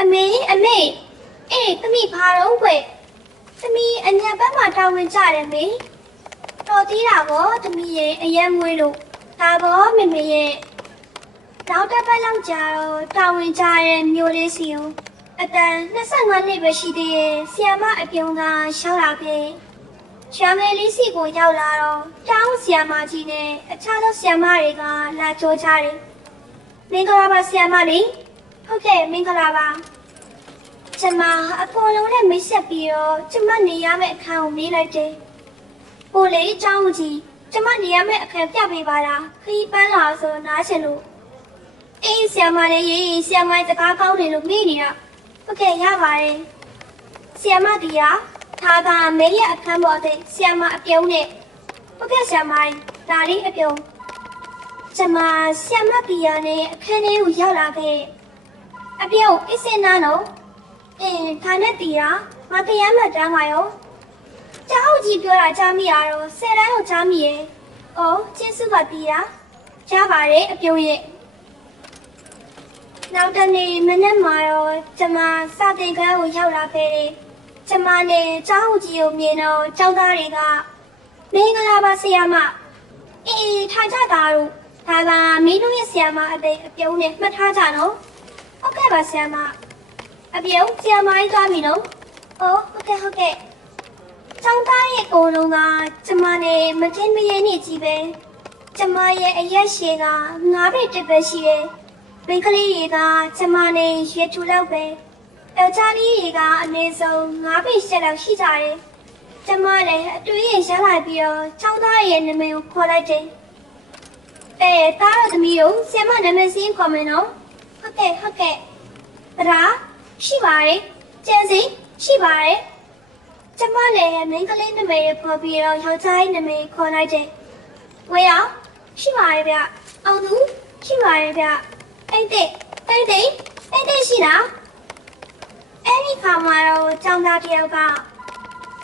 အမေသမီးဘာတော့ကွသမီးအညာဘက်မှာတာဝန်ကြတယ်မေတော်သေးတာဗောသမီးရဲ့အရက်မွေးလို့ဒါဗောမေရဲ့နောက်တစ်ပတ်လောက်ကြာတော့တာဝန်ကြတဲ့မျိုးလေးစီကိုအတန်25နှစ်ပဲရှိသေးရဲ့ဆီယမအပြုံးကရှောက်လာခဲ့ရှာငယ်လေးစီကိုရောက်လာတော့တောင်းဆီယမကြီးနဲ့အခြားသောဆီယမတွေကလာကြိုးကြတယ်မင်္ဂလာပါဆီယမလေးဟုတ်ကဲ့မင်္ဂလာပါကျမအပေါ်လုံးနဲ့မိတ်ဆက်ပြီးတော့ကျမနေရမယ့်အခန်းကိုမေးလိုက်တယ်။ကိုလေးအကြောင်းကြီးကျမနေရမယ့်အခန်းပြပေးပါလားခရီးပန်းလာဆိုနားချင်လို့အေးဆီယမလေးရေးဆီယမစကားကောင်းတယ်လို့မေးနေတာဟုတ်ကဲ့ရပါတယ်။ဆီယမတီယာဒါကမေရဲ့အခန်းပေါ်တဲ့ဆီယမအပြုံးနဲ့ဟုတ်ကဲ့ဆီယမဒါလေးအပြုံးကျမဆီယမတီယာနဲ့အခန်းလေးကိုရောက်လာခဲ့အပြုံးအစ်စင်နာနော်ဒါနဲ့တီးတာမတရားမှတ်တမ်းပါရောကြောက်ကြီးပြောတာကြားမိရတော့10တန်းကိုကြားမိရဲ့။အော်ကျေးဇူးပါတီးတာကြားပါတယ်အပြုံးရဲ့နောက်တနေ့မနေ့မှာတော့ကျမစာသင်ခန်းကိုရောက်လာခဲ့တယ်။ကျမနဲ့ကြောက်ကြီးကိုမြင်တော့ကျောင်းသားတွေကမင်္ဂလာပါဆရာမထားကြတာတို့ဒါကမင်းတို့ရဲ့ဆရာမအပြုံးနဲ့မှတ်ထားကြနော်။ဟုတ်ကဲ့ပါဆရာမအပြုံးဆီယမကြီးသွားပြီနော်။အော်ဟုတ်ကဲ့။ကျောင်းသားရဲ့ကိုယ်လုံးကကျမနဲ့မတင်မရဲနေကြီးပဲ။ကျမရဲ့အရက်ရှည်က9ပေတစ်ပဲရှိတယ်။မိန်းကလေးတွေကကျမနဲ့ရွှေထူလောက်ပဲ။ယောက်ျားလေးတွေကအနည်းဆုံး9ပေ7လောက်ရှိကြတယ်။ကျမလည်းအတွေ့အကြုံရလိုက်ပြီးတော့ကျောင်းသားရဲ့နာမည်ကိုခေါ်လိုက်တယ်။တားရသမီးတို့ဆီယမနာမည်စင်းခေါ်မယ်နော်။ဟုတ်ကဲ့။ဒါရှိပါတယ်ကျန်စီရှိပါတယ်ကျမလည်းမိန်းကလေးနာမည်ပေါ်ပြီးတော့ယောက်ျားရဲ့နာမည်ခေါ်လိုက်တယ်ဝေရောက်ရှိပါတယ်ဗျအောင်သူရှိပါတယ်ဗျတိတ်ရှိလားအဲ့ဒီခါမှာတော့ကျောင်းသားတယောက်က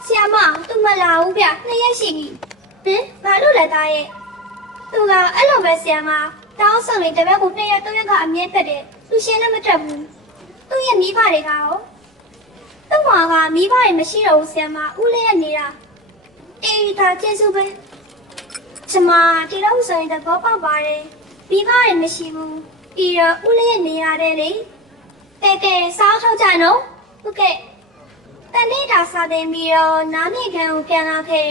ဆီယမသူမလာဘူးဗျ2ရက်ရှိပြီဘာလို့လဲသားရဲ့သူကအဲ့လိုပဲဆီယမတောင်းဆောင်နေတပတ်ကို2ရက်3ရက်ကအမြဲတက်တယ်သူရှင်းလည်းမတက်ဘူးသူ့ရဲ့မိဘတွေကရောသူ့မှာကမိဘတွေမရှိတော့ဘူးဆရာမဦးလေးရဲ့နေတာဒါကျေးဇူးပဲကျမဒီတော့ဆိုရင်တော့ပေါက်ပါတယ်မိဘတွေမရှိဘူးပြီးတော့ဦးလေးရဲ့နေရတယ်လေကဲစားထုတ်ကြနော်ဟုတ်ကဲ့တနေ့တာစားတင်ပြီးတော့နားနေခံကိုပြန်လာခဲ့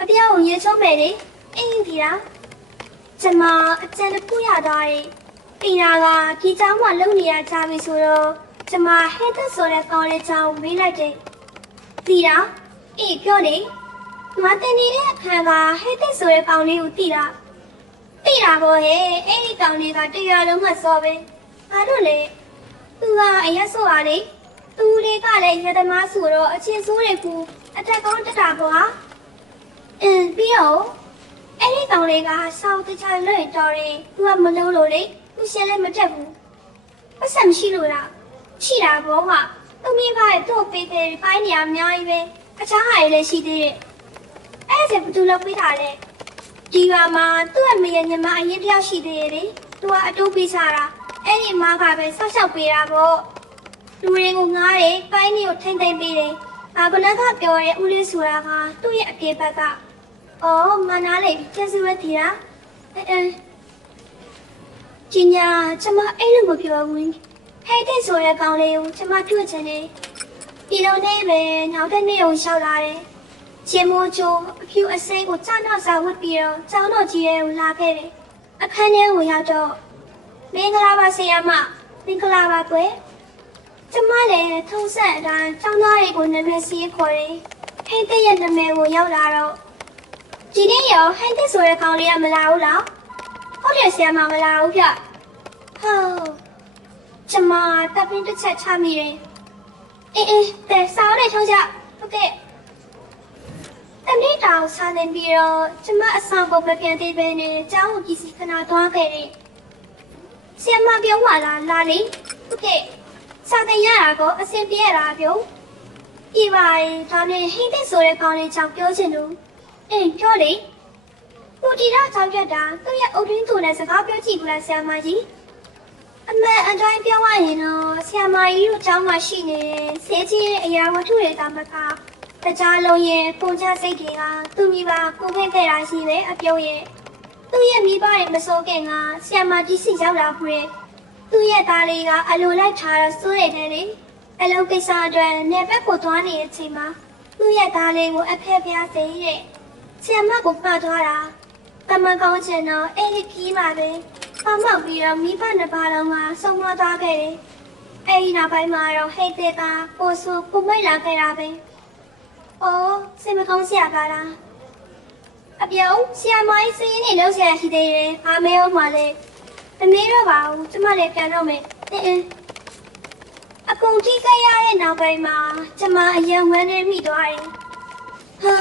အပြောင်းကိုရေချုံးမယ်လေဒီလားကျမအကျဉ်းတစ်ခုရသွားတယ်ပြည်နာကဒီကျောင်းမှာလုံနေရကြပြီဆိုတော့ကျမဟဲ့သက်ဆိုတဲ့ကောင်းလေးကျောင်းမေးလိုက်တယ်။ပြည်နာပြောနေငါတင်နေတဲ့အခန်းကဟဲ့သက်ဆိုတဲ့ကောင်းလေးကိုသိတာပေါ့ဟဲ့အဲ့ဒီကောင်းလေးကတရားလုံးမစောပဲ။ဘာလို့လဲသူကအရက်ဆိုပါလေသူတွေကလည်းရသမားဆိုတော့အချင်းဆိုးတွေကအတက်ကောင်းတက်တာပေါ့ဟာပြီးတော့အဲ့ဒီကောင်းလေးကစောက်တခြားလွှဲတော်တယ်သူကမလုံးလို့လေသူရှင်းလည်းမတက်ဘူးပတ်စံမရှိလို့လားရှိတာဘောကသူမိဘရဲ့သူ့ပေးပေးပိုင်းနေရအများကြီးပဲအခြားဟာတွေလည်းရှိသေးတယ်အဲ့ဒါဘယ်သူလုပ်ပေးတာလဲဒီကမှာသူ့အမေရဲ့ညီမအရင်တယောက်ရှိသေးတယ်လေသူကအတိုးပေးချတာအဲ့ဒီမားကပဲဆောက်ရှောက်ပေးတာပေါ့လူတွေကိုငားတယ်ပိုင်းတွေကိုထိမ့်သိမ့်ပေးတယ်ကနကပြောရဲဦးလေးဆိုတာကသူ့ရဲ့အပြေဘက်ကအော်မနာလေကျေးဇူးပဲတီတာကျင်ညာကျမအဲ့လိုမပြောဘူးဟဲ့တဲ့ဆိုတဲ့ကောင်လေးကိုကျမတွေ့ချင်တယ်ဒီလိုနဲ့ပဲနောက်တဲ့နေ့ကိုရှောက်လာတယ်ချင်းမိုးချိုးအဖြူအစိမ်းကိုကြားနောက်စာဝတ်ပြီးတော့ကျောင်းတော်ကြီးရဲ့ကိုလာခဲ့တယ်အခန်းထဲကိုရောက်တော့မင်္ဂလာပါဆရာမမင်္ဂလာပါကွယ်ကျမလည်းထုံးဆက်အတိုင်းကျောင်းသားတွေကိုနာမည်စီးခေါ်တယ်ဟဲ့တဲ့ရဲ့နာမည်ကိုရောက်လာတော့ဒီနေ့ရောဟဲ့တဲ့ဆိုတဲ့ကောင်လေးကမလာဘူးလားဟုတ်တယ်ဆရာမမလာဘူးဗျဟုတ်ကျမတပ်ပင်းတစ်ချက်ချမိတယ်တဲ့စားရတဲ့ထုံးကြဟုတ်ကဲ့တနေ့တောင်စားနေပြီးတော့ကျမအဆောင်ကိုမပြန်သေးပဲနဲ့ကျောင်းကိုကြီးစီခဏသွားခဲ့တယ်ဆရာမပြောပါလားလာလေဟုတ်ကဲ့စားတဲ့ရတာကိုအဆင်ပြေရတာပြောပြပါရင်ဒါနဲ့ဟင်းတဲ့ဆိုတဲ့ကောင်လေးကြောင့်ပြောချင်လို့ပြောလေသူဒီတော့ကြောက်ရတာသူ့ရဲ့အုပ်တွင်းသူနဲ့စကားပြောကြည့်ဘူးလားဆရာမကြီး အမေအတိုင်းပြောရရင်တော့ဆရာမကြီးတို့ကျောင်းမှာရှိနေတဲ့ဆေးကြီးရဲ့အရာဝတ္ထုတွေတောင်မှတခြားလုံးရဲ့ပုံချစိတ်တွေကသူ့မိဘကိုခဲ့ခဲ့တာရှိပဲအပြုံးရဲ့သူ့ရဲ့မိဘတွေမစိုးခင်ကဆရာမကြီးစီရောက်လာဘူးတဲ့သူ့ရဲ့သားလေးကအလိုလိုက်ထားတာစိုးရတယ်လေအလုံးကိစ္စအတွက်နေဘက်ကိုသွားနေတဲ့အချိန်မှာသူ့ရဲ့သားလေးကိုအဖက်ဖျားစေတဲ့ဆရာမကိုပတ်သွားတာတမန်ကောင်းချင်တော့အဲ့ဒီကြီးပါပဲပေါမောက်ပြီးတော့မိဘနှစ်ပါးလုံးကဆုံးမသွားခဲ့တယ်အဲ့ဒီနောက်ပိုင်းမှာတော့ဟိတ်တဲ့ကပိုဆူပုံမိတ်လာခဲ့တာပဲအော်စိတ်မကောင်းစရာပါလားအပြုံးဆရာမကြီးစင်းနေလောက်ဆရာရှိသေးတယ်အားမဲအောင်ပါလေမမေးတော့ပါဘူးကျမလည်းပြန်တော့မယ်အကုန်ထိခဲ့ရတဲ့နောက်ပိုင်းမှာကျမအယံဝမ်းနဲ့မိသွားတယ်ဟာ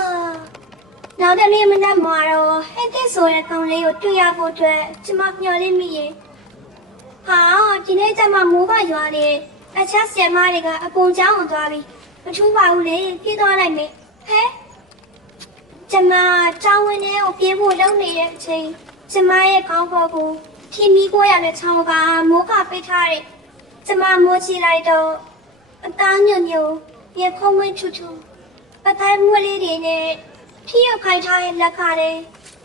နောက်တနေ့မနက်မှာတော့ဟဲ့တဲ့ဆိုတဲ့ကောင်လေးကိုတွေ့ရဖို့အတွက်ကျမမျှော်လင့်မိရင်ဟာဒီနေ့ကျမမိုးကရွာနေအခြားဆရာမတွေကအကုန်ကြောင်းဝင်သွားပြီမထူးပါဘူးလေပြေးသွားလိုက်မယ်ဟဲ့ကျမတောင်းဝင်နေကိုပြေးဖို့လုပ်နေတဲ့အချိန်ကျမရဲ့ခေါင်းပေါ်ကိုထီမီကိုရတဲ့ချောင်းကမိုးကပိတ်ထားတဲ့ကျမမိုးချလိုက်တော့အသားညွန့်ညွန့်ရေခုံးဝင်းထူထူအတိုင်းမွေးလေးတွေနဲ့ထီရောက်ခိုင်ထားတဲ့လက်ကလည်း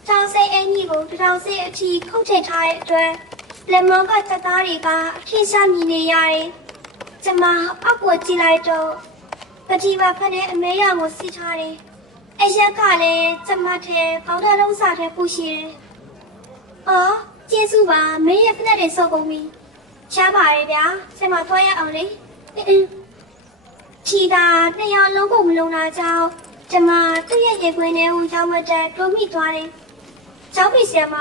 တောင်စိတ်အင်းကြီးကိုတောင်စိတ်အထီခုတ်ထည့်ထားတဲ့အတွက်လက်မောကတက်သားတွေကအထင်ရှားမြင်နေရတယ်ကျမအောက်ကိုကြည့်လိုက်တော့ပတိပါဖက်နဲ့အမဲရောင်ကိုစီးထားတယ်အရက်ကလည်းကျမထဲကောင်းတဲ့လုံးစားထဲပူရှိတယ်အော်ကျေးဇူးပါမင်းရဲ့ဖက်နဲ့တွေစောက်ကုန်ပြီရှားပါရဲ့ဗျာကျမသွားရအောင်လေချီတာနှစ်ယောက်လုံးကုန်မလုံးတာကြောင့်ကျမသူ့ရဲ့ရေခွင်းထဲကိုရောက်မှတက်တိုးမိသွားတယ်ကျောင်းပြီဆရာမ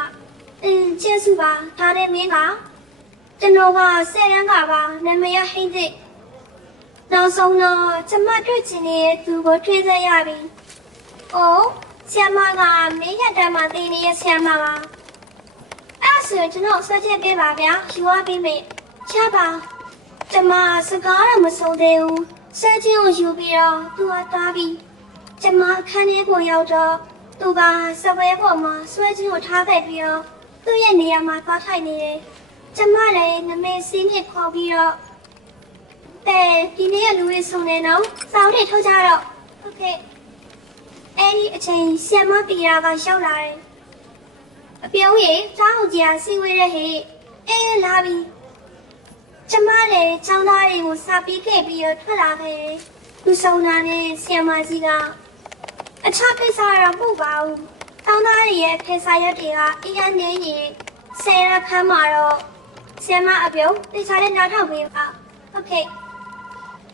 ကျေးဇူးပါဒါနဲ့မင်းကကျွန်တော်က10ရန်ကပါနာမည်ရဟိမ့်သိနောက်ဆုံးတော့ကျမတွေ့ချင်နေတဲ့သူကိုတွေ့ဆက်ရပြီ။အိုးဆရာမကမင်းရတမ်းမှသိနေတဲ့ဆရာမပါ။အဲ့ဆိုကျွန်တော်ဆွဲချက်ပေးပါဗျာ။ယူရပေးမယ်။ချပါ။ကျမစကားတော့မဆုံးသေးဘူး။ဆွဲချင်းကိုယူပြီးတော့သူကသွားပြီးကျမအခန်းထဲကိုရောက်တော့သူကစပွဲပေါ်မှာဆွဲချင်းကိုထားခဲ့ပြီးတော့သူ့ရဲ့နေရာမှာသွားထိုင်နေတယ်။ကျမလည်းနမေစီးနဲ့ခေါ်ပြီးတော့ဒီနေ့ကလူတွေစုံနေတော့စောင်းတွေထုတ်ကြတော့ဟုတ်ကဲ့အဲ့ဒီအချိန်ဆီယမပီယာကရောက်လာတယ်အပြုံးရေကျောင်းကြီးစီဝေးတဲ့ဟဲ့လာပြီကျမလည်းကျောင်းသားတွေကိုစာပြီးခဲ့ပြီးတော့ထွက်လာခဲ့သူစုံတာနဲ့ဆီယမကြီးကအချကိစ္စတော့မဟုတ်ပါဘူးကျောင်းသားတွေရဲ့ဖေစာရက်တွေကအေးရနေရင်ဆယ်ရခမ်းမှာတော့ဆီယမအပြုံးတေချာနဲ့နားထောင်ပေးပါဟုတ်ကဲ့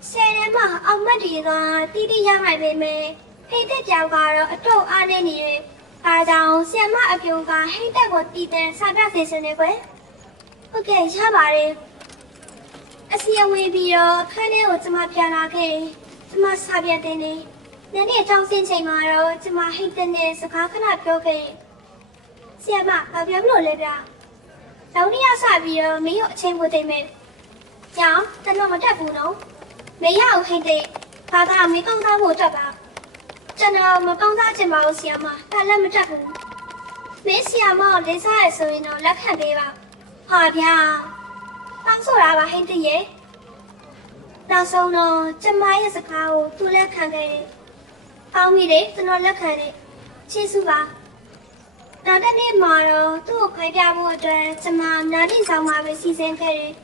ဆယ်ထဲမှာအောင်မတ်တွေကတီးတီးရနိုင်ပေမဲ့ဟိတ်တက်ပြောင်ကတော့အတော့အားနေနေတယ်။အားကြောင့်ဆရာမအပြုံးကဟိတ်တက်ကိုတီးတဲ့စာပြစေစနေကွယ်။ဟုတ်ကဲ့ရပါတယ်။အစီအဝေးပြီးတော့ခန်းထဲကိုကျမပြန်လာခဲ့တယ်။ကျမစာပြတင်နေ။ညနေကြောင်းစင်းချိန်မှာတော့ကျမဟိတ်တက်နဲ့စကားခဏပြောခဲ့တယ်။ဆရာမဘာပြောလို့လဲဗျာ။တောင်းရဆပြီးတော့မင်းတို့အချိန်ကိုသိမယ်။ကြောင်ကျွန်တော်မတက်ဘူးနော်။没有黑的，爸爸没讲他我这吧，真的没讲他这毛线嘛，他那么这个，没线嘛，你啥时候呢？来看给吧，好边，当初那把黑的耶，那时候呢，这买也是靠都来看给，后面的都来看的，结束吧。那等你买了，都快点我这，怎么哪里上嘛被新鲜开的，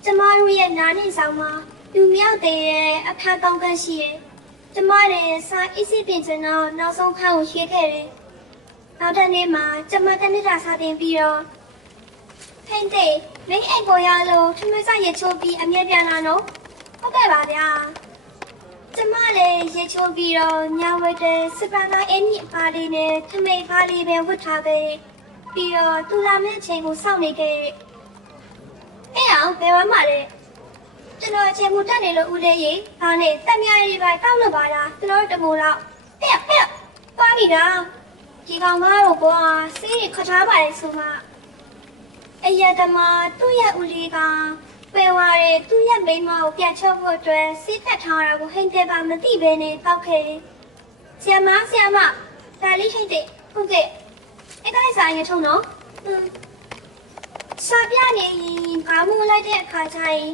怎么如也哪里上嘛？လူမြောက်တဲ့အဖျားကောင်းကန်းရှိတယ်။ကျမလည်းစာအစ်စ်ပြင်ချင်တော့နောက်ဆုံးခန်းကိုရွှေ့ခဲ့တယ်။နောက်တစ်နေ့မှာကျမတနစ်တာစာတင်ပြီးတော့ဟိမ့်တဲ့မင်းအိမ်ကိုရလို့ထမင်းစားရချိုးပြီးအမြဲပြန်လာတော့ဟုတ်ကဲ့ပါဗျာ။ကျမလည်းရချိုးပြီးတော့ညဝတ်တဲ့စပန်ကအင်းကြီးပါလေးနဲ့ထမိတ်ပါလေးပဲဝတ်ထားခဲ့ပြီးတော့သူလာမယ့်အချိန်ကိုစောင့်နေခဲ့။အဲ့အောင်ဘယ်မှမလဲကျွန်တော်အချိန်မတက်နေလို့ဦးလေးရေဒါနဲ့တက်မြရီပဲတောက်လို့ပါလားကျွန်တော်တမိုးတော့ဟဲ့သွားပြီလားဒီကောင်ကတော့ကွာစေးခထားပါလေဆိုမှအရတမသူ့ရဲ့ဦးလေးကပယ်ဝါရဲသူ့ရဲ့မိန်းမကိုပြန်ချော့ဖို့အတွက်စေးတက်ထားတာကိုဟိမ့်တဲ့ပါမသိဘဲနဲ့တောက်ခဲ့ဆရာမဒါလေးဟိမ့်တဲ့ဟုတ်ကဲ့အဲ့ဒါဆိုင်ရထုံတော့ စာပြနေဘာမို့လိုက်တဲ့အခါကျရင်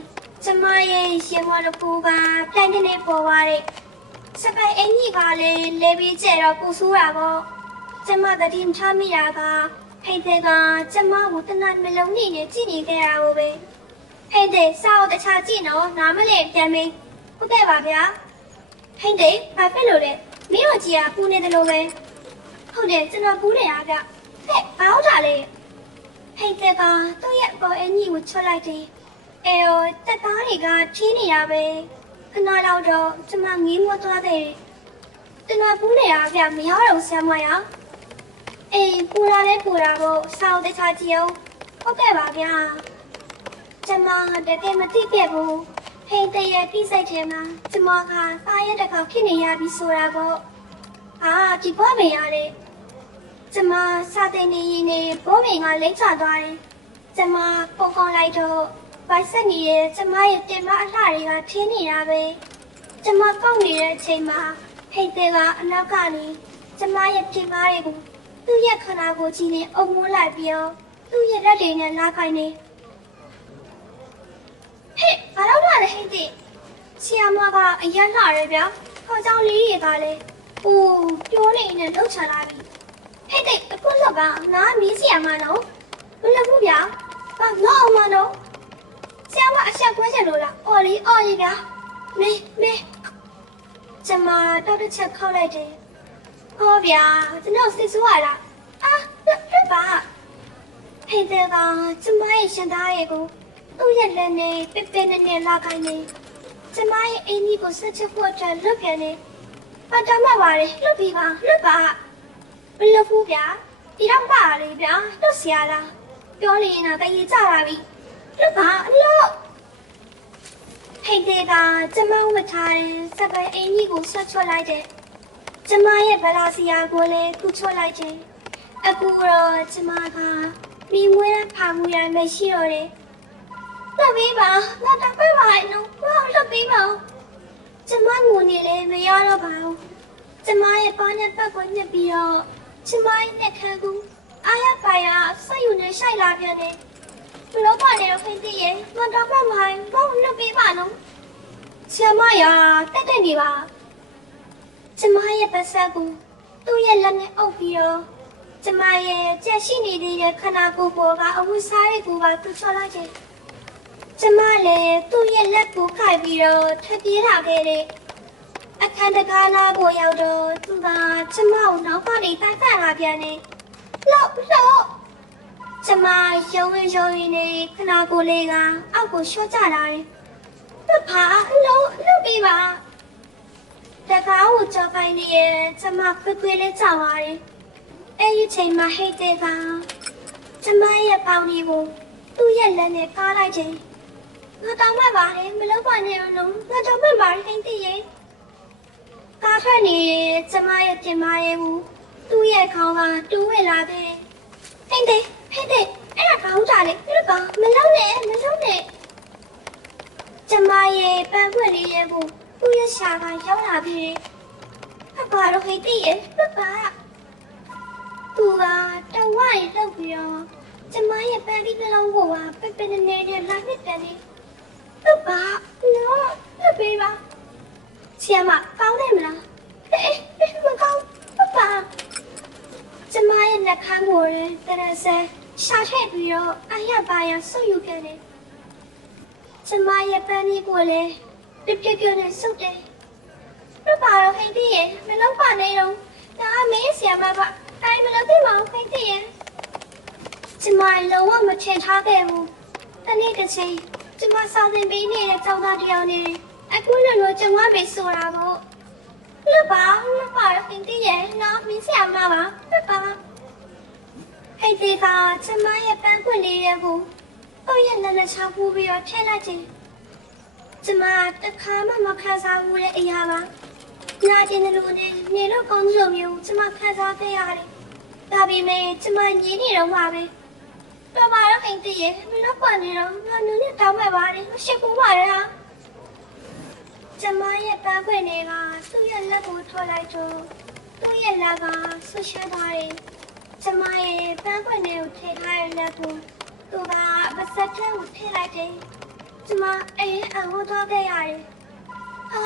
ကျမရဲ့ရှင်မော်တကူကပြိုင်နေပေါ်ပါတဲ့စပိုင်အင်ကြီးကလည်းလေပြီးကျတော့ပူဆိုးတာပေါ့ကျမတတိမထားမိတာကဟိတ်တဲ့ကကျမကိုတနတ်နှလုံးနဲ့ကြည့်နေခဲ့တာကိုပဲဟိတ်တဲ့စောက်တခြားကြည့်နော်နားမလဲပြန်မေးဟုတ်ကဲ့ပါဗျာဟိတ်တဲ့ဘာဖြစ်လို့လဲမင်းတို့ကြီးကပူနေတယ်လို့ပဲဟုတ်တယ်ကျွန်တော်ပူနေတာဗျဟဲ့ဘာဟုတ်တာလဲဟိတ်တဲ့ကသူ့ရဲ့ပေါ်အင်ကြီးကိုချွတ်လိုက်တယ်တက်သားတွေကထင်းနေရပဲခဏလောက်တော့ကျမငေးမွသွားတယ်တနပူးနေတာဗျမရတော့ဆမ်းမရပူလာလဲပူတာပေါ့စောက်တခြားကြည့်အောင်ဟုတ်ကဲ့ပါဗျာကျမတကယ်မသိခဲ့ဘူးဟိတ်တဲ့ရဲ့ပြီးစိတ်ထဲမှာကျမကသားရဲ့တစ်ခေါက်ဖြစ်နေရပြီဆိုတာပေါ့ဒီဘောမရတယ်ကျမစာတင်နေရင်နေဘောမင်ကလိမ့်ချသွားတယ်ကျမပုံကောင်းလိုက်တော့ဘိုက်ဆက်နေရဲ့ကျမရဲ့တင်မအလှတွေကထင်းနေတာပဲကျမကောက်နေတဲ့အချိန်မှာဟိတ်တဲ့ကအနောက်ကနေကျမရဲ့တင်မတွေကိုသူ့ရဲ့ခန္ဓာကိုယ်ကြီးနဲ့အုပ်မိုးလိုက်ပြီးတော့သူ့ရဲ့လက်တွေနဲ့လာခိုင်းနေဟဲ့ဘာလို့လဲဟိတ်တဲ့ဆီယာမကအရက်လှရဲဗျာခေါင်းချောင်းလေးတွေကလည်းပြောနေနဲ့လှုပ်ချလာပြီဟိတ်တဲ့အခုလောက်ကနားမီးဆီယာမနော်ဘယ်လိုဘူးဗျာငါအောင်မနော်ဆရာမအဆက်ကွဲချင်လို့လားအော်လီအော်ရီဗျာမေကျမတော့တစ်ချက်ခောက်လိုက်တယ်ဟောဗျာကျွန်တော်စိတ်ဆိုးရလားပြပါဟိတဲ့ကကျမရဲ့ရှင်သားရဲ့ကိုသူ့ရဲ့လက်နဲ့ပဲနဲ့လာခိုင်းနေကျမရဲ့အင်းကြီးကိုဆက်ချက်ဖို့အတွက်လွတ်ပြန်နေပတ်တမပါလေလွတ်ပြီးပါလွတ်ပါဘယ်လိုဖူးဗျာဒီတော့ပါလေဗျာလွတ်เสียလားပြောနေရင်တော့တရေကြလာပြီလွတ်ပါလို့ဟိတ်တဲ့ကကျမဝတ်ထားတဲ့စပယ်အင်းကြီးကိုဆွတ်ချွတ်လိုက်တဲ့ကျမရဲ့ဗလာစီယာကိုလည်းကူချွတ်လိုက်တယ်အခုတော့ကျမကမိမွေးဖာမှုရမရှိတော့တယ်လွတ်ပေးပါငါတော့ပြပါနော်ဘာလွတ်ပေးပါကျမငိုနေလေမရတော့ပါဘူးကျမရဲ့ပေါင်းနဲ့ပတ်ကွက်ညစ်ပြီးတော့ကျမရဲ့နှက်ခမ်းကူအားရပါရဆက်ယူနေရှိုက်လာပြန်တယ်ဘလို့ပါနေတော့ဖိသိရဲ့ငါတော့မှမိုင်းဘာလို့ပေးပါနော်ဆရာမရတက်နေပါကျမရဲ့ပတ်ဆက်ကိုသူ့ရဲ့လက်နဲ့အုပ်ပြီးတော့ကျမရဲ့ကြက်ရှိနေတဲ့ခန္ဓာကိုယ်ပေါ်ကအဝတ်စားရဲ့ကိုပါသူချော်လိုက်တယ်ကျမလည်းသူ့ရဲ့လက်ကိုခိုက်ပြီးတော့ထပ်ပြေးလာခဲ့တဲ့အခန်းတကားနာကိုရောက်တော့သူကကျမကိုနောက်ကနေတိုက်ခတ်လာပြန်တယ်လို့ကျမရုံးနေခဏကိုလေးကအောက်ကိုလျှော့ကျလာတယ်။ဘာလို့ပြီးပါတကားကိုကြောက်ခိုင်းနေရဲ့ကျမခွေလေးကြောက်ပါတယ်။အဲဒီချိန်မှာဟိတ်တဲ့ကကျမရဲ့ပေါင်ဒီကိုသူ့ရဲ့လက်နဲ့ကားလိုက်ခြင်းငါတောင်းမှပါတယ်မလုပ်ပါနဲ့နော်ငါတောင်းမှပါတယ်ဟိတ်တဲ့ရဲ့ကားထွက်နေကျမရဲ့ပြင်မရဲ့ဘူးသူ့ရဲ့ခေါင်းကတူးဝင်လာတယ်ဟိတ်တဲ့အဲ့ဒါကောင်းကြလေပြတော့ပါမလုံးနဲ့ကျမရဲ့ပန်းပွင့်လေးရဲ့ကိုသူ့ရဲ့ရှာကရောက်လာပြီဘာလို့ဟိတ်တဲ့ရဲ့ပြပါသူကတဝိုင်းလောက်ပြီးတော့ကျမရဲ့ပန်းဒီနှလုံးကိုပဲနေလာနေတယ်လေပြပါနော်ပြပေးပါဆီယမကောင်းတယ်မလားမကောင်းပြပါကျမရဲ့နှာခမ်းကိုလည်းတရဆဲရှာထည့်ပြီးတော့အရပါရဆုပ်ယူခဲ့တယ်ကျမရဲ့ပန်းလေးကိုလည်းပြနဲ့ဆုပ်တယ်ပြပါတော့ဟိတ်တည်းရဲ့မလုံးပါနဲ့တော့ဒါအမေဆီယမပါတိုင်းမလို့ပြမအောင်ဟိတ်တည်းရဲ့ကျမလုံးဝမထင်ထားခဲ့ဘူးတနေ့တစ်ချိန်ကျမစာသင်ပေးနေတဲ့ကျောင်းသားတစ်ယောက်နဲ့အခုလိုကျမမေဆိုတာပေါ့လွတ်ပါတော့ဟိတ်တည်းရဲ့နော်မင်းဆီယမပါပြပါဟိတ်တဲ့ကကျမရဲ့ပန်းပွင့်လေးရဲ့ကိုရဲ့နာချောင်းပူပြီးတော့ထည့်လိုက်ခြင်းကျမတခါမှမခံစားဘူးတဲ့အရာပါနာကျင်တယ်လို့နေလို့ကောင်းလို့မျိုးကျမခံစားခဲ့ရတယ်ဒါပေမဲ့ကျမညင်းနေတော့မှာပဲတော့ပါတော့ဟိတ်တဲ့ရဲ့မလို့ပါနေတော့ငါနူးနဲ့တောင်းမဲ့ပါတယ်မရှိဘူးပါရဲ့ဟာကျမရဲ့ပန်းပွင့်လေးကသူ့ရဲ့လက်ကိုထွက်လိုက်တော့သူ့ရဲ့လက်ကဆွရှဲသွားတယ်ကျမရဲ့ပန်းပွင့်လေးကိုထည့်ထားတဲ့လက်ကို သူကပါစက်ထဲကိုထည့်လိုက်တယ်ကျမအေးအဟောသွားခဲ့ရတယ်ဟာ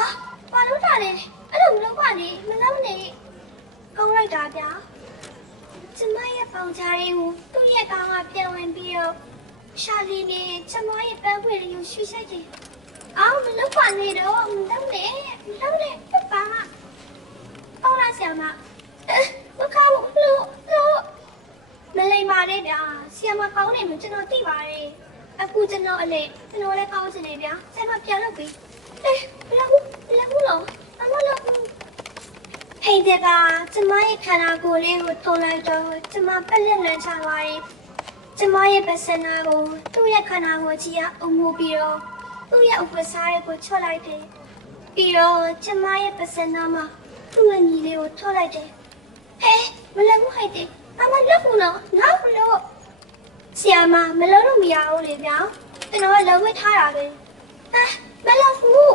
ဘာလို့တာလဲအဲ့လိုမလုပ်ပါနဲ့မလုပ်နဲ့ကောင်းလိုက်တာဗျာကျမရဲ့ပေါင်ချားလေးကိုသူ့ရဲ့ကောင်ကပြန်ဝင်ပြီးတော့ရှာလီနေကျမရဲ့ပန်းခွေလေးကိုရွှေ့ဆိုင်တယ်အော်မလုပ်ပါနဲ့တော့မလုပ်နဲ့ပြပါအော်လာဆရာမဘခါလို့မလိမ္မာနဲ့ဗျာဆရာမကောင်းနေမှကျွန်တော်သိပါတယ်အခုကျွန်တော်အလေကျွန်တော်လည်းကောင်းချင်နေဗျာဆရာမပြန်လုပ်ပြီဘယ်လိုလို့အမလို့ဟိန်တဲ့ကကျမရဲ့ခန္ဓာကိုယ်လေးကိုထုံလိုက်တော့ကျမပက်လက်လွန်ချသွားတယ်ကျမရဲ့ပစနာကိုသူ့ရဲ့ခန္ဓာကိုယ်ကြီးကအုံမိုးပြီးတော့သူ့ရဲ့ဥပ္ပစာရဲ့ကိုချွတ်လိုက်တယ်ပြီးတော့ကျမရဲ့ပစနာမှာသူ့ရဲ့ညီလေးကိုထုတ်လိုက်တယ်မလုပ်ဘူးဟဲ့တဲ့အမလုပ်ဘူးနော်ငါမလို့ဆရာမမလုပ်လို့မရဘူးလေဗျာကျွန်တော်ကလုပ်ဝတ်ထားတာပဲမလုပ်ဘူး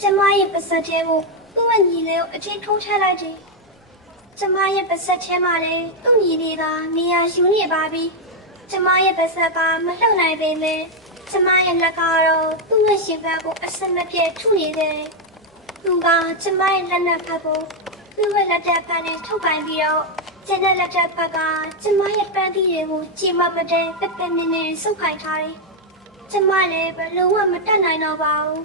ကျမရဲ့ပစက်ထဲကိုသူ့ရဲ့ညီလေးကိုအထင်ထိုးထည့်လိုက်တယ်ကျမရဲ့ပစက်ထဲမှာလည်းသူ့ညီလေးကနေရာယူနေပါပြီကျမရဲ့ပစက်ကမလှုပ်နိုင်ပေမဲ့ကျမရဲ့လက်ကတော့သူ့ရဲ့ရှင်ဘက်ကိုအစမပြေထုနေတယ်သူကကျမရဲ့လက်နဲ့ဖက်ကိုသူ့ရဲ့လက်တက်ဖက်နဲ့ထုတ်ပိုင်ပြီးတော့ကျန်တဲ့လက်တက်ဖက်ကကျမရဲ့ပန်းသီးတွေကိုကြည်မမတဲ့ပက်ပက်နင်းနေစုပ်ခိုင်ထားတယ်ကျမလည်းဘယ်လုံးဝမတတ်နိုင်တော့ပါဘူး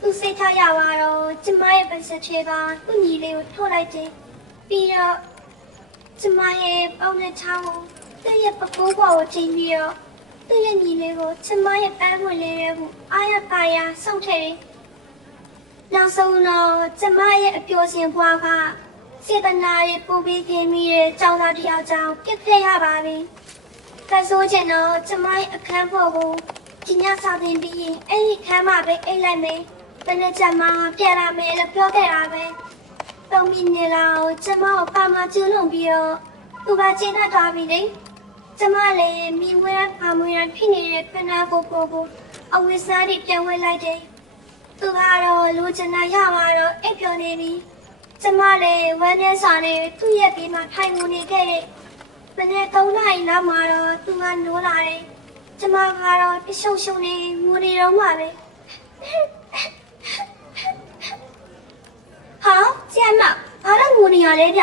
သူစိတ်ထားရပါတော့ကျမရဲ့ပစက်ထဲကသူ့ညီလေးကိုထုတ်လိုက်တယ်ပြီးတော့ကျမရဲ့ပေါင်းတဲ့ချောင်းကိုသူ့ရဲ့ပကိုးပေါ်ကိုချိန်ပြီးတော့သူ့ရဲ့ညီလေးကိုကျမရဲ့ပန်းဝင်လေးတွေကိုအားရပါရစောင့်ထည့်တယ်နောက်ဆုံးတော့ကျမရဲ့အပျော်စင်ဘွားကစေတနာရဲ့ပူပြီးခင်မိတဲ့ကျောင်းသားတစ်ယောက်ကြောင့်ပြစ်ခဲ့ရပါပြီ။ကဆိုးချင်တော့ကျမရဲ့အခန်းပေါ်ကိုဒီညစာသင်ပြီးရင်အဲ့ဒီခန်းမှာပဲအိတ်လိုက်မယ်။တနေ့ကျမှပြန်လာမယ်လို့ပြောခဲ့တာပဲ။3 မိနစ်လောက်ကျမကိုပါမကျွလွန်ပြီးတော့သူကကျင်းတတ်သွားပြီလေ။ကျမလည်းမိဝဲပါမွေးရဖြစ်နေတဲ့ခဏကိုအဝိစားတွေပြန်ဝဲလိုက်တယ်။သူကတော့လူချင်တာရမှာတော့အိပ်ပျော်နေပြီကျမလည်းဝမ်းနဲ့စာနဲ့သူ့ရဲ့ဘေးမှာထိုင်နေခဲ့တဲ့မနေ့3 နာရီလောက်မှာတော့သူကနိုးလာတယ်ကျမကတော့တရှုံရှုံနေငိုနေတော့မှပဲဟာဆရာမဘာလို့ငိုနေရလဲဗျ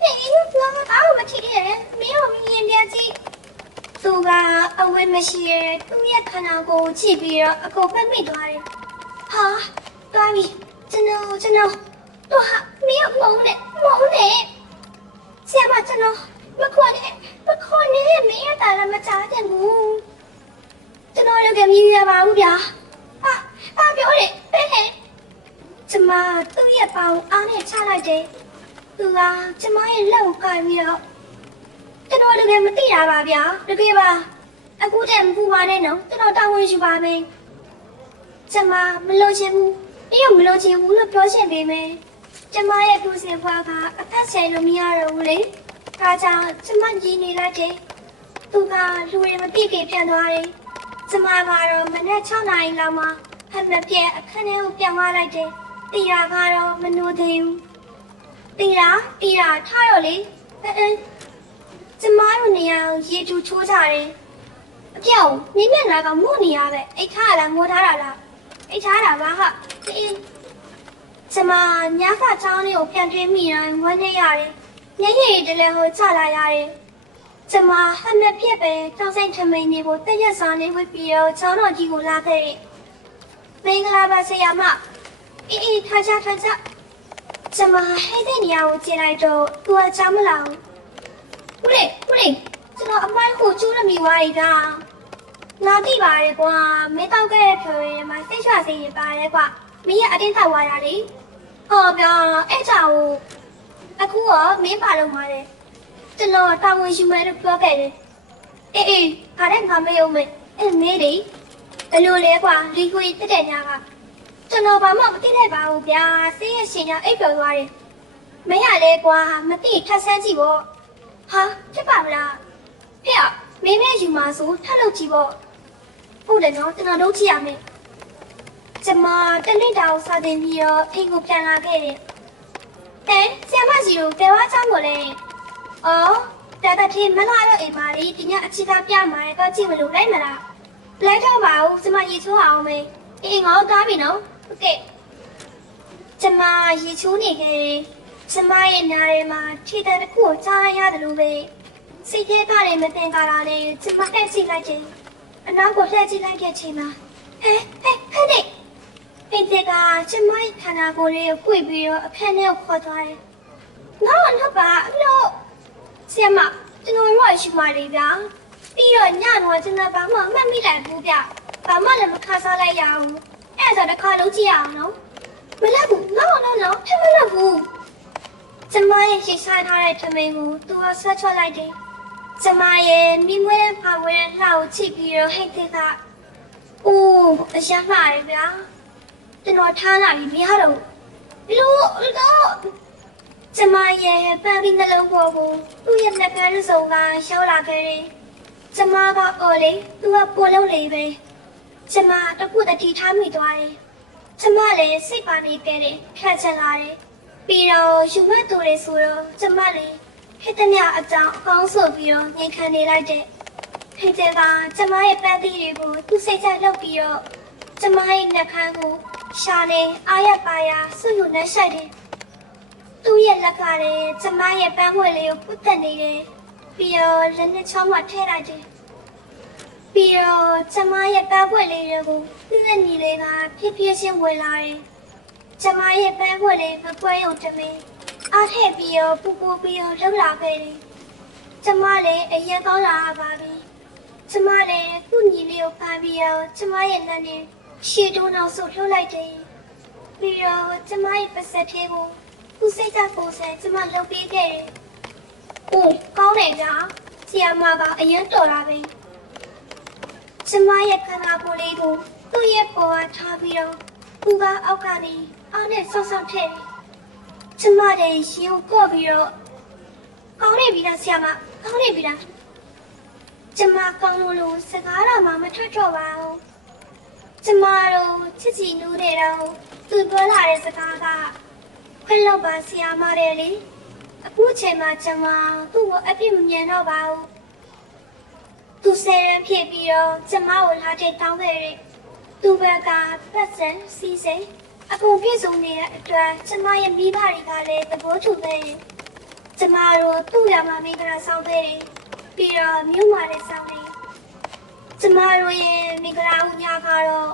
ဟေးဘာမှကောင်းမထီးရဲ့မင်းတို့မြင်ပြန်ကြည့်သူကအဝတ်မရှိရဲ့သူ့ရဲ့ခန္ဓာကိုယ်ကြည့်ပြီးတော့အကုန်ပတ်မိသွားတယ်ဟာသွားပြီကျွန်တော်တော့မင်းမုန်းနဲ့ဆရာမကျွန်တော်မခေါ်နဲ့မင်းရတာလည်းမချားတယ်ဘူးကျွန်တော်လည်းမြည်ရပါဘူးဗျာဟာပြောတယ်ဟဲ့ကျမသူ့ရဲ့ပေါင်အားနဲ့ချလိုက်တယ်သူကကျမရဲ့လက်ကိုကိုင်ပြီးတော့ကျွန်တော်လည်းမသိတာပါဗျာတကယ်ပါအခုတည်းမပူပါနဲ့နော်ကျွန်တော်တောင်းဝင်ယူပါမယ်ကျမမလို့ချင်ဘူးမလို့ချင်ဘူးလို့ပြောချင်ပေမဲ့ကျမရဲ့သူစင်ဖွားကအသက်ဆယ်လို့မရတော့ဘူးလေဒါကြောင့်ကျမကြီးနေလိုက်တယ်သူကလူတွေမသိခင်ပြန်သွားတယ်ကျမကတော့မနေ့6 နာရီလောက်မှဟမ်မပြက်အခန်းထဲကိုပြန်သွားလိုက်တယ်တီရာကတော့မနိုးသေးဘူးတီရာထားတော့လေကျမတို့နေရာကိုရေတူချိုးကြတယ်အပြောင်းနင်းမျက်နှာကမို့နေရပဲအိတ်ခါလားငိုထားတာလားအိတ်ထားတာပါဟာကျမညစာချောင်းလေးကိုပြန်တွင်းမိတိုင်းဝမ်းနေရတယ်။မျက်ရည်တလဲဟိုချလာရတယ်။ကျမဟမ်မပြက်ပဲတောင်းဆိုင်ထမိန်လေးကိုတက်ရက်စားလေးဝစ်ပြီးတော့ချောင်းတော်ကြီးကိုလာခဲ့တယ်။မင်္ဂလာပါဆရာမ။အေးထားကြ။ကျမဟဲ့တဲ့နေရာကိုကြည့်လိုက်တော့သူကချမ်းမလာဘူး။ဦးလေးကျွန်တော်အမိုင်းကိုကျူးရမိသွားပြီက။နားတိပါရဲ့ကွာမင်းတောက်ခဲ့တဲ့ဖြေရင်မှစိတ်ချစိတ်ရပါတယ်ကွာ။မင်းရဲ့အတင်းထောက်သွားရလေ။ဟောဗျာအဲ့ကြောင်အခုရောမင်းပါလို့မှာလေကျွန်တော်တောင်းဝင်ယူမယ်လို့ပြောခဲ့တယ်အေးခါတဲ့ငါမယုံမယ်မေးလေဘယ်လိုလဲကွာလီကိုတက်တဲ့ညာကကျွန်တော်ဘာမှမသိလိုက်ပါဘူးဗျာဆေးရရှင်ညာအိပ်ပျော်သွားတယ်မရလဲကွာမသိထပ်ဆန်းကြည့်ပေါ့ဟာဖြစ်ပါမလားဖေမင်းမဲယူမှာဆိုထပ်လုပ်ကြည့်ပေါ့ဟုတ်တယ်နော်ကျွန်တော်လုပ်ကြည့်ရမယ်ကျမတနေ့တောင်စာတင်ပြီးတော့အိမ်ကိုပြန်လာခဲ့တယ်ဆရာမကြီးတို့ဘယ်ဝါချောင်းကိုလဲအော် တာတတိမလာတော့အိမ်မာလေးဒီညအချစ်ကပြမှာတော့ကြည့်မလို့လိုက်မလားလိုက်တော့ပါဦးကျမရေချိုးအောင်မေးအေးငေါ့သားပြီနော်ဟုတ်ကဲ့ကျမရေချိုးနေခဲ့ကျမရဲ့နားထဲမှာထိတဲ့တစ်ခုကိုကြားရတယ်လို့ပဲစိတ်ထဲကလည်းမတင်ကြတာလေကျမတက်ကြည့်လိုက်တယ်အနောက်ကိုလှည့်ကြည့်လိုက်တဲ့ချိန်မှာဟဲ့နေဟိတ်တဲ့ကကျမရဲ့ခန္ဓာကိုယ်လေးကိုကြွပြီးတော့အခန်းထဲကိုခေါ်သွားတယ်နောက်ပါလို့ဆရာမကျွန်တော်ရောရှိမှလေးဗျာပြီးတော့ညတော့ကျွန်တော်ဘာမှမမှတ်မိလိုက်ဘူးဗျဘာမှလည်းမခါစားလိုက်ရအောင်အဲ့ဒါဆိုတစ်ခါလုံးကြည့်ရအောင်နော်မလက်ဘူးနော်ထမလက်ဘူးကျမရဲ့ရှိစားထားတဲ့ထမင်းကိုသူကဆွတ်ချလိုက်တယ်ကျမရဲ့မိမွေးဖာဝဲတဲ့လှကိုချိပြီးတော့ဟိတ်တဲ့ကအိုးအရမ်းလာတယ်ဗျာကျွန်တော်ထားလာပြီမရတော့လို့ကျမရဲ့ပန်းပြီးနှလုံးပေါ်ကိုသူ့ရဲ့နှကန်းစုံကရောက်လာခဲ့တယ်ကျမကအော်လေသူကပေါ်လုံးလေးပဲကျမတခုတတိထားမိသွားတယ်ကျမလည်းစိတ်ပါနေခဲ့တယ်ဖြတ်ချင်လာတယ်ပြီးတော့ယူမတူတွေဆိုတော့ကျမလည်းဟစ်တမြအကြောင်းအကောင်းဆိုပြီးတော့ငြိမ်ခံနေလိုက်တဲ့ဟိတ်တဲ့ကကျမရဲ့ပန်းသီးတွေကိုသူ့စိတ်ချလုပ်ပြီးတော့ကျမရဲ့နှကန်းကိုရှာနေအားရပါရဆွယူနှက်ဆိုင်တယ်သူ့ရဲ့လက်ကလည်းကျမရဲ့ပန်းခွေလေးကိုပုတ်တက်နေတယ်ပြီးတော့လက်နဲ့ချောင်းမှထည့်လိုက်တယ်ပြီးတော့ကျမရဲ့ပန်းခွေလေးတွေကိုသူ့ရဲ့ညီလေးကဖြည်းချင်းဝင်လာတယ်ကျမရဲ့ပန်းခွေလေးမကွဲရုံတမင်းအားထည့်ပြီးတော့ပူပြီးတော့လှုပ်လာခဲ့တယ်ကျမလည်းအရင်ကောင်းလာပါပြီကျမလည်းသူ့ညီလေးကိုဖမ်းပြီးတော့ကျမရဲ့လက်နဲ့ရှေ့တုံးအောင်ဆုပ်လှုပ်လိုက်တယ်ပြီးတော့ကျမရဲ့ပါးစပ်ထဲကိုသူစိတ်ကပုံစံကျမလုပ်ပေးခဲ့တယ်။အိုးကောင်းတယ်ကြာ။ဆီယာမကအရင်တော်တာပဲ။ကျမရဲ့ခန္ဓာကိုယ်လေးကိုသူ့ရဲ့ပေါ်ကထားပြီးတော့သူကအောက်ကနေအားနဲ့ဆောက်ထည့်တယ်။ကျမလည်းရှင်ကိုကော့ပြီးတော့ကောင်းနေပြီလားဆီယာမကောင်းနေပြီလား။ကျမကောင်းလို့စကားတော့မှမထွက်တော့ပါဘူး။ကျမတို့ချစ်ချီနူးတဲ့တော့သူပြောလာတဲ့စကားကခွင့်လောက်ပါဆရာမတဲ့လေအခုချိန်မှာကျမသူ့ကိုအပြစ်မမြင်တော့ပါဘူးသူဆယ်ရန်ဖြစ်ပြီးတော့ကျမကိုလာတဲ့တောင်းခဲ့တယ်သူဘက်ကပတ်စံစီးစိမ်အကုန်ပြည့်စုံနေတဲ့အတွက်ကျမရဲ့မိဘတွေကလည်းသဘောတူခဲ့တယ်ကျမတို့သူ့ရမှာမိကရာဆောင်ခဲ့တယ်ပြီးတော့မြို့မှာလည်းဆောင်တယ်ကျမတို့ရဲ့မိကရာဦးညာကတော့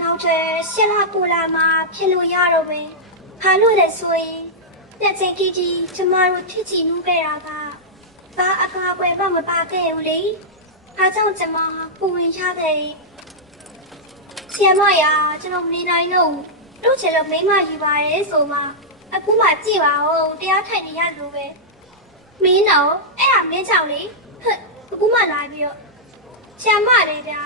နောက်ထပ်7 လ 9 လမှာဖြစ်လို့ရတော့ပဲခါလို့လည်းဆိုရင်တက်ချင်ကြီးကျမတို့ထစ်ချီနူးခဲ့တာကဘာအကားပွဲမှမပါခဲ့ဘူးလေအားကြောင့်ကျမပူဝင်ရခဲ့ဆီယမရကျွန်တော်မနေနိုင်လို့တို့ချင်လို့မိမယူပါရဲဆိုမှအခုမှကြည့်ပါဦးတရားထိုင်နေရလို့ပဲမင်းတော့အဲ့ဒါမင်းကြောင့်လေဟဲ့အခုမှလာပြီးတော့ဆီယမလေးဗျာ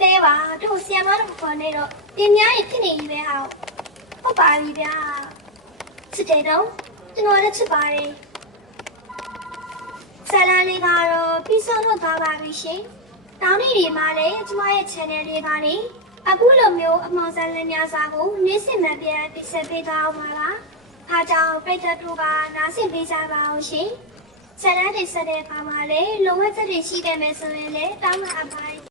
တဲပါတို့ဆီယမတို့ခေါ်နေတော့တင်များရင်ဖြစ်နေပြီပဲဟာဟုတ်ပါပြီဗျာစစ်တယ်တော့ကျွန်တော်လည်းချစ်ပါတယ်ဆလာလေးကတော့ပြီးဆုံးတော့သွားပါပြီရှင်တောင်းနေဒီမှာလည်းကျမရဲ့ channel လေးကနေအခုလိုမျိုးအမောင်ဆန်လည်းများစွာကိုနေ့စဉ်မှပြန်ပြဆက်ပေးသွားအောင်ပါလားဒါကြောင့်ပရိသတ်တို့ကနားဆင်ပေးကြပါအောင်ရှင်ဆလာတွေဆက်တဲ့အခါမှာလည်းလိုဝက်ချက်တွေရှိတယ်မယ်ဆိုရင်လည်းတောင်းပါအပ်ပါတယ်